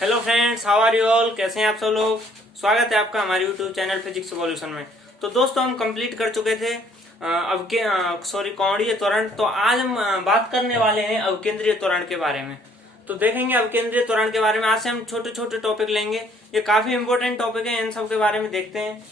Hello friends, how are you all. कैसे हैं आप सब लोग। स्वागत है आपका हमारे यूट्यूब चैनल फिजिक्स सॉल्यूशन में। तो दोस्तों, हम कंप्लीट कर चुके थे कोणीय त्वरण। तो आज हम बात करने वाले हैं अवकेंद्रीय त्वरण के बारे में। तो देखेंगे अवकेंद्रीय त्वरण के बारे में। आज से हम छोटे छोटे टॉपिक लेंगे, ये काफी इंपोर्टेंट टॉपिक है, इन सब के बारे में देखते हैं।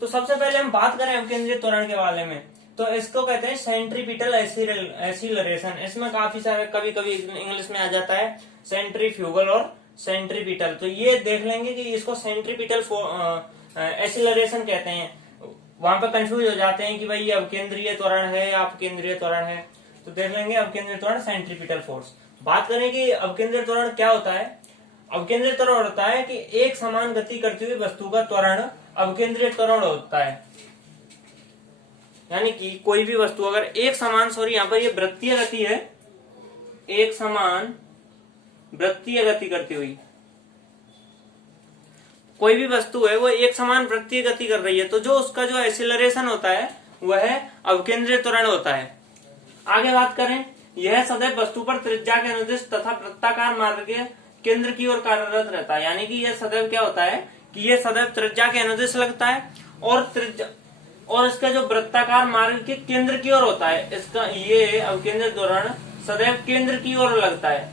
तो सबसे पहले हम बात करें अवकेंद्रीय त्वरण के बारे में, तो इसको कहते हैं सेंट्रीपिटल एसिलरेशन। इसमें काफी सारे कभी कभी इंग्लिश में आ जाता है सेंट्रीफ्यूगल और सेंट्रीपिटल। तो ये देख लेंगे कि इसको सेंट्रीपिटल एसिलरेशन कहते हैं। वहां पे कंफ्यूज हो जाते हैं कि भाई ये अवकेंद्रीय त्वरण है या अपकेंद्रीय त्वरण है। तो देख लेंगे अवकेंद्रीय त्वरण, सेंट्रीपिटल फोर्स। बात करें कि अवकेंद्रीय त्वरण क्या होता है। अवकेंद्रीय त्वरण होता है कि एक समान गति करती हुई वस्तु का त्वरण अवकेंद्रीय त्वरण होता है। यानी कि कोई भी वस्तु अगर एक समान, यहाँ पर ये वृत्तीय गति है, एक समान वृत्तीय गति करती हुई कोई भी वस्तु है, वो एक समान वृत्तीय गति कर रही है, तो जो उसका जो एक्सीलरेशन होता है वह अवकेंद्रीय त्वरण होता है। आगे बात करें, यह सदैव वस्तु पर त्रिज्या के अनुदिश तथा वृत्ताकार मार्ग के केंद्र की ओर कार्यरत रहता है। यानी कि यह सदैव क्या होता है कि यह सदैव त्रिज्या के अनुदिश लगता है और इसका जो वृत्ताकार मार्ग के केंद्र की ओर होता है। इसका ये अवकेंद्रीय त्वरण सदैव केंद्र की ओर लगता है।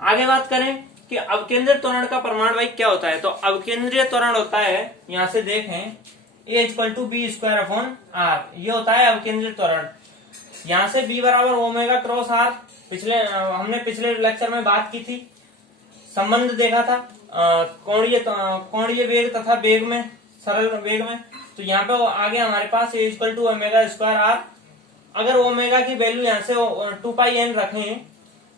आगे बात करें कि अवकेंद्रीय त्वरण का प्रमाण क्या होता है। तो अवकेंद्रीय त्वरण होता है, यहां से देखें, A=b²/r। ये होता है अवकेंद्रीय त्वरण। यहां से b बराबर ओमेगा क्रॉस r। हमने पिछले लेक्चर में बात की थी, संबंध देखा था कोणीय वेग तथा वेग में, सरल वेग में। तो यहाँ पे आगे हमारे पास A=ω²r। अगर ओमेगा की वैल्यू यहाँ से 2πn रखें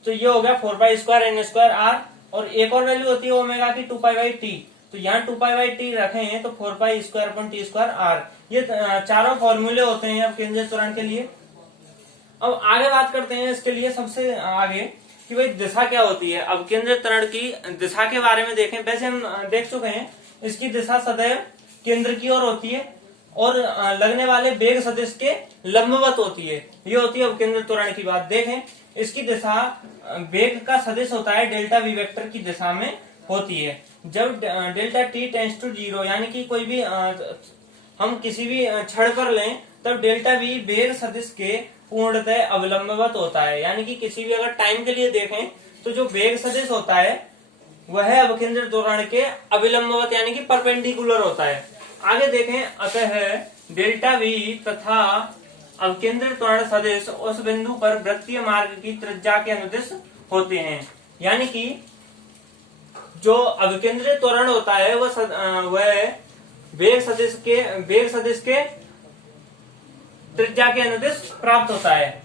तो ये हो गया 4π²n²r। और एक और वैल्यू होती है ओमेगा की 2π/t। तो यहाँ 2π/t रखें तो 4π²t²r। ये चारों फॉर्मूले होते हैं अवकेंद्रीय त्वरण के लिए। अब आगे बात करते हैं इसके लिए सबसे आगे कि भाई दिशा क्या होती है। अवकेंद्रीय त्वरण की दिशा के बारे में देखें। वैसे हम देख चुके हैं, इसकी दिशा सदैव केंद्र की ओर होती है और लगने वाले वेग सदिश के लंबवत होती है। ये होती है अवकेंद्रीय त्वरण की बात। देखें, इसकी दिशा वेग का सदिश होता है डेल्टा वी वेक्टर की दिशा में होती है। जब डेल्टा टी टेंड्स टू 0, यानी कि कोई भी हम किसी भी क्षण पर लें, तब डेल्टा वी वेग सदिश के पूर्णतः अवलंबवत होता है। यानी कि किसी भी अगर टाइम के लिए देखें तो जो वेग सदिश होता है वह अवकेंद्रीय त्वरण के अविलंबवत यानी कि परपेंडिकुलर होता है। आगे देखें, अतः डेल्टा वी तथा अवकेंद्रीय त्वरण सदिश उस बिंदु पर वृत्तीय मार्ग की त्रिज्या के अनुदिश होते हैं। यानी कि जो अवकेंद्रीय त्वरण होता है वह वेग सदिश के त्रिज्या के अनुदिश प्राप्त होता है।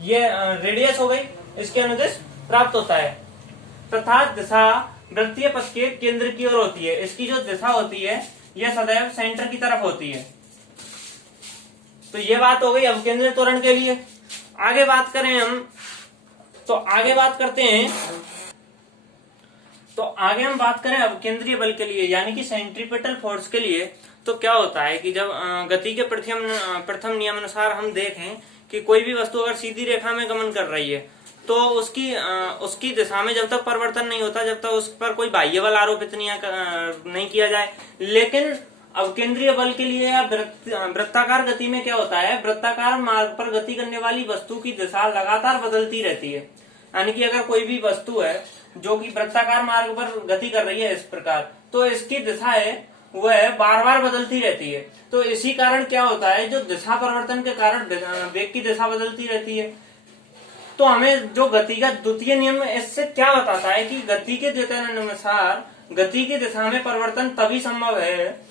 ये रेडियस हो गई, इसके अनुदिश प्राप्त होता है। तथा दिशा वृत्तीय पथ के केंद्र की ओर होती है। इसकी जो दिशा होती है यह सदैव सेंटर की तरफ होती है। तो ये बात हो गई अवकेंद्रीय त्वरण के लिए। आगे बात करें हम, तो आगे बात करते हैं, तो आगे हम बात करें अवकेंद्रीय बल के लिए, यानी कि सेंट्रीपिटल फोर्स के लिए। तो क्या होता है कि जब गति के प्रथम नियम अनुसार हम देखें कि कोई भी वस्तु अगर सीधी रेखा में गमन कर रही है तो उसकी दिशा में जब तक परिवर्तन नहीं होता, जब तक उस पर कोई बाह्य बल आरोपित नहीं किया जाए। लेकिन अवकेंद्रीय बल के लिए या वृत्ताकार गति में क्या होता है, वृत्ताकार मार्ग पर गति करने वाली वस्तु की दिशा लगातार बदलती रहती है। यानी कि अगर कोई भी वस्तु है जो कि वृत्ताकार मार्ग पर गति कर रही है इस प्रकार, तो इसकी दिशा है वह बार बार बदलती रहती है। तो इसी कारण क्या होता है, जो दिशा परिवर्तन के कारण वेग की दिशा बदलती रहती है। तो हमें जो गति का द्वितीय नियम इससे क्या बताता है कि गति के द्वितीय अनुसार गति की दिशा में परिवर्तन तभी संभव है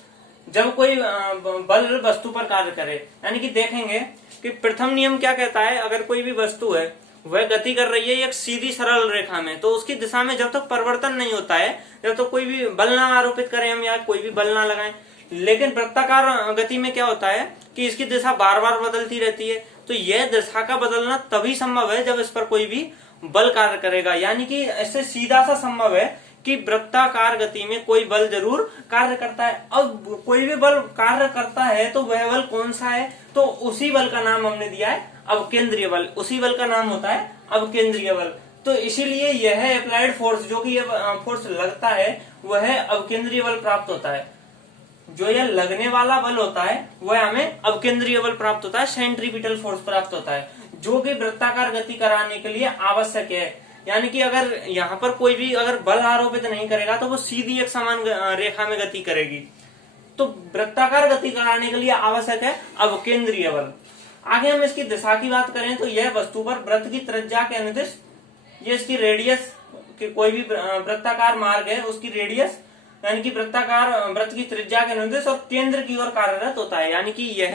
जब कोई बल वस्तु पर कार्य करे। यानी कि देखेंगे कि प्रथम नियम क्या कहता है, अगर कोई भी वस्तु है वह गति कर रही है एक सीधी सरल रेखा में, तो उसकी दिशा में जब तक परिवर्तन नहीं होता है, जब तक कोई भी बल ना आरोपित करें हम या कोई भी बल ना लगाएं। लेकिन वृत्ताकार गति में क्या होता है कि इसकी दिशा बार बार बदलती रहती है। तो यह दिशा का बदलना तभी संभव है जब इस पर कोई भी बल कार्य करेगा। यानी कि इससे सीधा सा संभव है कि वृत्ताकार गति में कोई बल जरूर कार्य करता है। अब कोई भी बल कार्य करता है तो वह बल कौन सा है, तो उसी बल का नाम हमने दिया है अवकेंद्रीय बल। उसी बल का नाम होता है अवकेंद्रीय बल। तो इसीलिए यह अप्लाइड फोर्स जो कि ये फोर्स लगता है वह अवकेंद्रीय बल प्राप्त होता है। जो यह लगने वाला बल होता है वह हमें अवकेंद्रीय बल प्राप्त होता है, सेंट्रीपिटल फोर्स प्राप्त होता है, जो कि वृत्ताकार गति कराने के लिए आवश्यक है। यानी कि अगर यहाँ पर कोई भी अगर बल आरोपित नहीं करेगा तो वो सीधी एक समान रेखा में गति करेगी। तो वृत्ताकार गति कराने के लिए आवश्यक है अवकेंद्रीय बल। आगे हम इसकी दिशा की बात करें तो यह वस्तु पर वृत्त की त्रिज्या के अनुदिश, ये इसकी रेडियस कि कोई भी वृत्ताकार मार्ग है उसकी रेडियस यानी कि वृत्ताकार वृत्त की त्रिज्या के अनुदिश और केंद्र की ओर कार्यरत होता है। यानी कि यह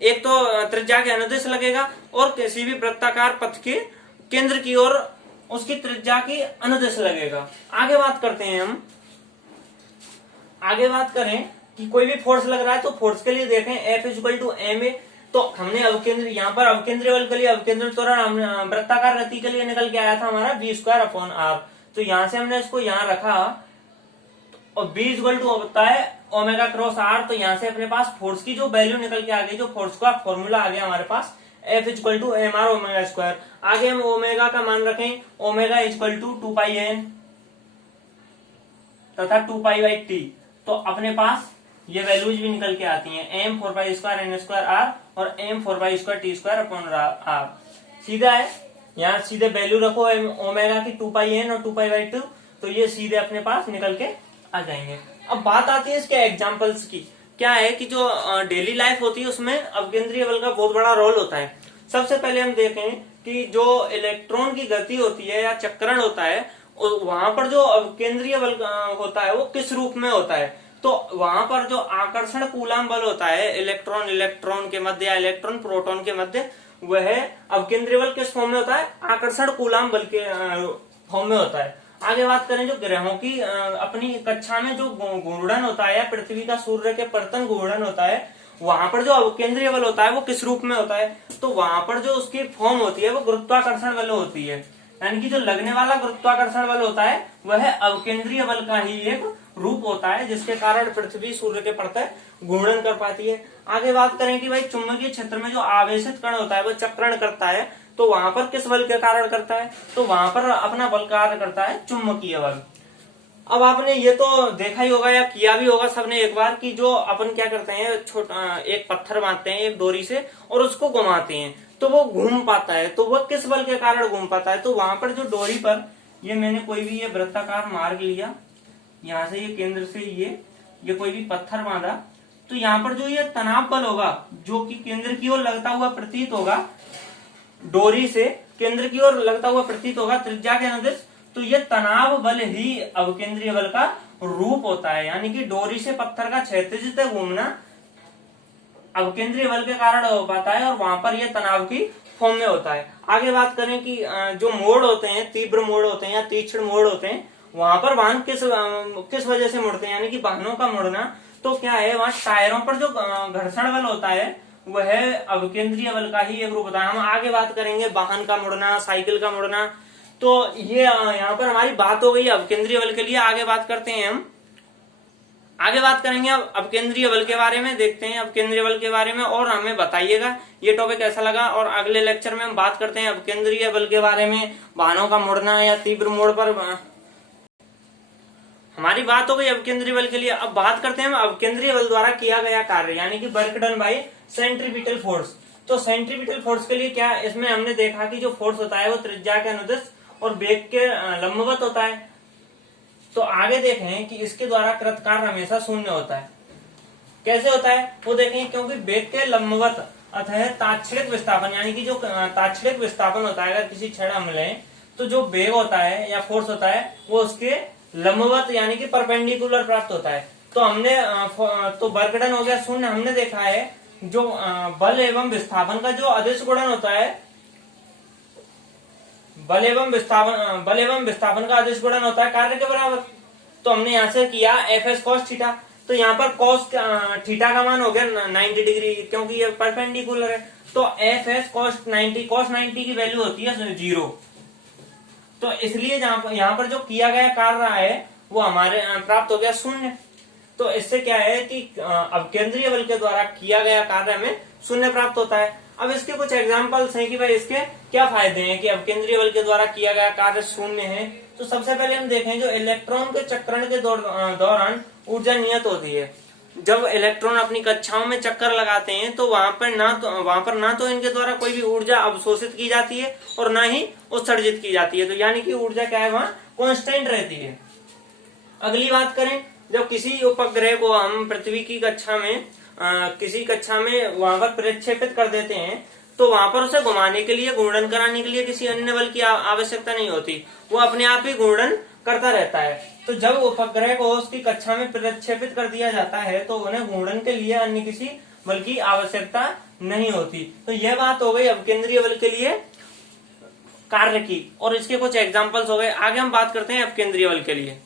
एक तो त्रिज्या के अनुदिश लगेगा और किसी भी वृत्ताकार पथ के केंद्र की ओर उसकी त्रिज्या की अनुदिश लगेगा। आगे बात करते हैं हम, आगे बात करें कि कोई भी फोर्स लग रहा है तो फोर्स के लिए देखें F=ma। तो हमने अवकेंद्र यहाँ पर अवकेंद्रीय बल के लिए अवकेंद्र त्वरण वृत्ताकार गति के लिए निकल के आया था हमारा v²/r। तो यहां से हमने इसको यहाँ रखा और v होता है ओमेगा क्रॉस r। तो यहाँ से अपने पास फोर्स की जो वैल्यू निकल के आ गई, जो फोर्स का फॉर्मूला आ गया हमारे पास F=mr ओमेगा²। आगे हम ओमेगा का मान रखें, ओमेगा =2πn तथा 2π/t। तो अपने पास ये वैल्यूज भी निकल के आती हैं, m4π²n²r और m4π²t²/r। सीधा है, यहाँ सीधे वैल्यू रखो ओमेगा की 2πn और 2π/2, तो ये सीधे अपने पास निकल के आ जाएंगे। अब बात आती है इसके एग्जाम्पल्स की। क्या है कि जो डेली लाइफ होती है उसमें अवकेंद्रीय बल का बहुत बड़ा रोल होता है। सबसे पहले हम देखें कि जो इलेक्ट्रॉन की गति होती है या चक्रण होता है, वहां पर जो अवकेंद्रीय बल होता है वो किस रूप में होता है। तो वहां पर जो आकर्षण कूलाम बल होता है इलेक्ट्रॉन इलेक्ट्रॉन के मध्य या इलेक्ट्रॉन प्रोटॉन के मध्य, वह अवकेंद्रीय बल किस फॉर्म में होता है, आकर्षण कूलाम बल के फॉर्म में होता है। आगे बात करें जो ग्रहों की अपनी कक्षा में जो घूर्णन होता है या पृथ्वी का सूर्य के परतन घूर्णन होता है, वहां पर जो अवकेंद्रीय बल होता है वो किस रूप में होता है। तो वहां पर जो उसकी फॉर्म होती है वो गुरुत्वाकर्षण बल होती है। यानी कि जो लगने वाला गुरुत्वाकर्षण बल होता है वह अवकेंद्रीय बल का ही एक रूप होता है, जिसके कारण पृथ्वी सूर्य के परतन घूर्णन कर पाती है। आगे बात करें कि भाई चुंबकीय क्षेत्र में जो आवेशित कण होता है वो चक्रण करता है, तो वहां पर किस बल के कारण करता है, तो वहां पर अपना बल कार्य करता है चुंबकीय बल। अब आपने ये तो देखा ही होगा या किया भी होगा सबने एक बार कि जो अपन क्या करते हैं, छोटा एक पत्थर बांधते हैं एक डोरी से और उसको घुमाते हैं तो वो घूम पाता है। तो वह किस बल के कारण घूम पाता है, तो वहां पर जो डोरी पर ये मैंने कोई भी ये वृत्ताकार मार्ग लिया, यहाँ से ये केंद्र से ये कोई भी पत्थर बांधा, तो यहाँ पर जो ये तनाव बल होगा जो कि केंद्र की ओर लगता हुआ प्रतीत होगा, डोरी से केंद्र की ओर लगता हुआ प्रतीत होगा त्रिज्या के अनुदिश, तो ये तनाव बल ही अवकेंद्रीय बल का रूप होता है। यानी कि डोरी से पत्थर का क्षैतिज तक घूमना अवकेंद्रीय बल के कारण हो पाता है और वहां पर यह तनाव की फॉर्म में होता है। आगे बात करें कि जो मोड़ होते हैं, तीव्र मोड़ होते हैं या तीक्ष्ण मोड़ होते हैं, वहां पर वाहन किस वजह से मुड़ते हैं, यानी कि वाहनों का मुड़ना, तो क्या है वहां टायरों पर जो घर्षण बल होता है वह अवकेंद्रीय बल का ही एक रूप होता है। हम आगे बात करेंगे वाहन का मुड़ना, साइकिल का मुड़ना, तो ये यहाँ पर हमारी बात हो गई अवकेंद्रीय बल के लिए। आगे बात करते हैं हम, आगे बात करेंगे अब अवकेंद्रीय बल के बारे में, देखते हैं अवकेंद्रीय बल के बारे में और हमें बताइएगा ये टॉपिक कैसा लगा। और अगले लेक्चर में हम बात करते हैं अवकेंद्रीय बल के बारे में, वाहनों का मुड़ना या तीव्र मोड़ पर हमारी बात हो गई अवकेंद्रीय बल के लिए। अब बात करते हैं हम अवकेंद्रीय बल द्वारा किया गया कार्य, यानी कि work done by centripetal force. तो सेंट्रीपिटल फोर्स के लिए क्या, इसमें हमने देखा कि जो फोर्स होता है वो त्रिज्या के अनुदिश और वेग के लंबवत होता है। तो आगे देखें कि इसके द्वारा कृत कार्य हमेशा शून्य होता है। कैसे होता है वो देखें, क्योंकि वेग के लंबवत अतः तात्क्षणिक विस्थापन, यानी कि जो तात्क्षणिक विस्थापन होता है अगर किसी क्षण हम लें तो जो वेग होता है या फोर्स होता है वो उसके लंबवत यानी कि परपेंडिकुलर प्राप्त होता है। तो हमने तो वर्क डन हो गया शून्य। हमने देखा है जो बल एवं विस्थापन का जो अदिश गुणन होता है, बल एवं विस्थापन का अदिश गुणन होता है कार्य के बराबर। तो हमने यहाँ से किया Fs cos थीटा, तो यहाँ पर cos थीटा का मान हो गया 90 डिग्री, क्योंकि ये परपेंडिकुलर है। तो Fs cos 90 की वैल्यू होती है 0। तो इसलिए यहाँ पर जो किया गया कार्य है वो हमारे प्राप्त हो गया शून्य। तो इससे क्या है कि अवकेंद्रीय बल के द्वारा किया गया कार्य हमें शून्य प्राप्त होता है। अब इसके कुछ एग्जांपल्स हैं कि भाई इसके क्या फायदे हैं कि अपकेंद्रीय बल के द्वारा किया गया कार्य शून्य है। तो सबसे पहले हम देखें जो इलेक्ट्रॉन के चक्रण के दौरान ऊर्जा नियत होती है। जब इलेक्ट्रॉन अपनी कक्षाओं में चक्कर लगाते हैं तो वहां पर ना तो इनके द्वारा कोई भी ऊर्जा अवशोषित की जाती है और ना ही उत्सर्जित की जाती है। तो यानी कि ऊर्जा क्या है, वहां कांस्टेंट रहती है। अगली बात करें, जब किसी उपग्रह को हम पृथ्वी की कक्षा में किसी कक्षा में वहां पर प्रक्षेपित कर देते हैं तो वहां पर उसे घुमाने के लिए, घूर्णन कराने के लिए किसी अन्य बल की आवश्यकता नहीं होती, वो अपने आप ही घूर्णन करता रहता है। तो जब उपग्रह को उसकी कक्षा में प्रक्षेपित कर दिया जाता है तो उन्हें घूर्णन के लिए अन्य किसी बल की आवश्यकता नहीं होती। तो यह बात हो गई अपकेंद्रीय बल के लिए कार्य की, और इसके कुछ एग्जाम्पल्स हो गए। आगे हम बात करते हैं अपकेंद्रीय बल के लिए।